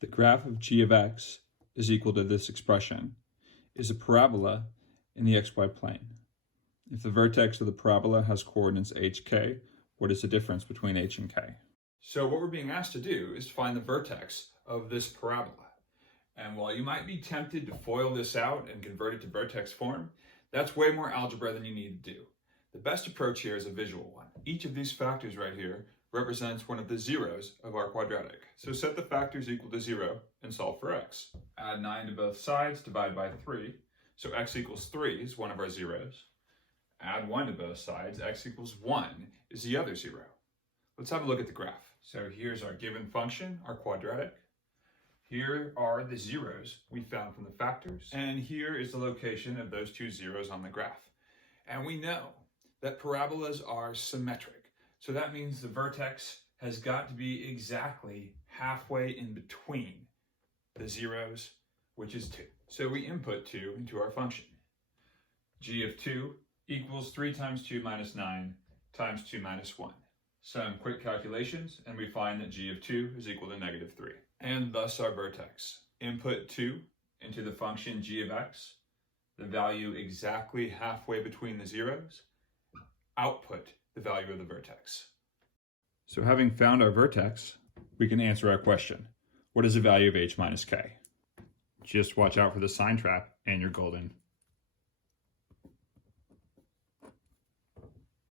The graph of g of x is equal to this expression is a parabola in the xy plane. If the vertex of the parabola has coordinates hk, what is the difference between h and k? So what we're being asked to do is find the vertex of this parabola. And while you might be tempted to FOIL this out and convert it to vertex form, that's way more algebra than you need to do. The best approach here is a visual one. Each of these factors right here represents one of the zeros of our quadratic. So set the factors equal to 0 and solve for x. Add 9 to both sides, divide by 3. So x equals 3 is one of our zeros. Add 1 to both sides, x equals 1 is the other zero. Let's have a look at the graph. So here's our given function, our quadratic. Here are the zeros we found from the factors. And here is the location of those two zeros on the graph. And we know that parabolas are symmetric. So that means the vertex has got to be exactly halfway in between the zeros, which is 2. So we input 2 into our function. G of 2 equals 3 times 2 minus 9 times 2 minus 1. Some quick calculations, and we find that g of 2 is equal to negative 3. And thus our vertex. Input 2 into the function g of x, the value exactly halfway between the zeros. Output the value of the vertex. So having found our vertex, we can answer our question. What is the value of h minus k? Just watch out for the sign trap and you're golden.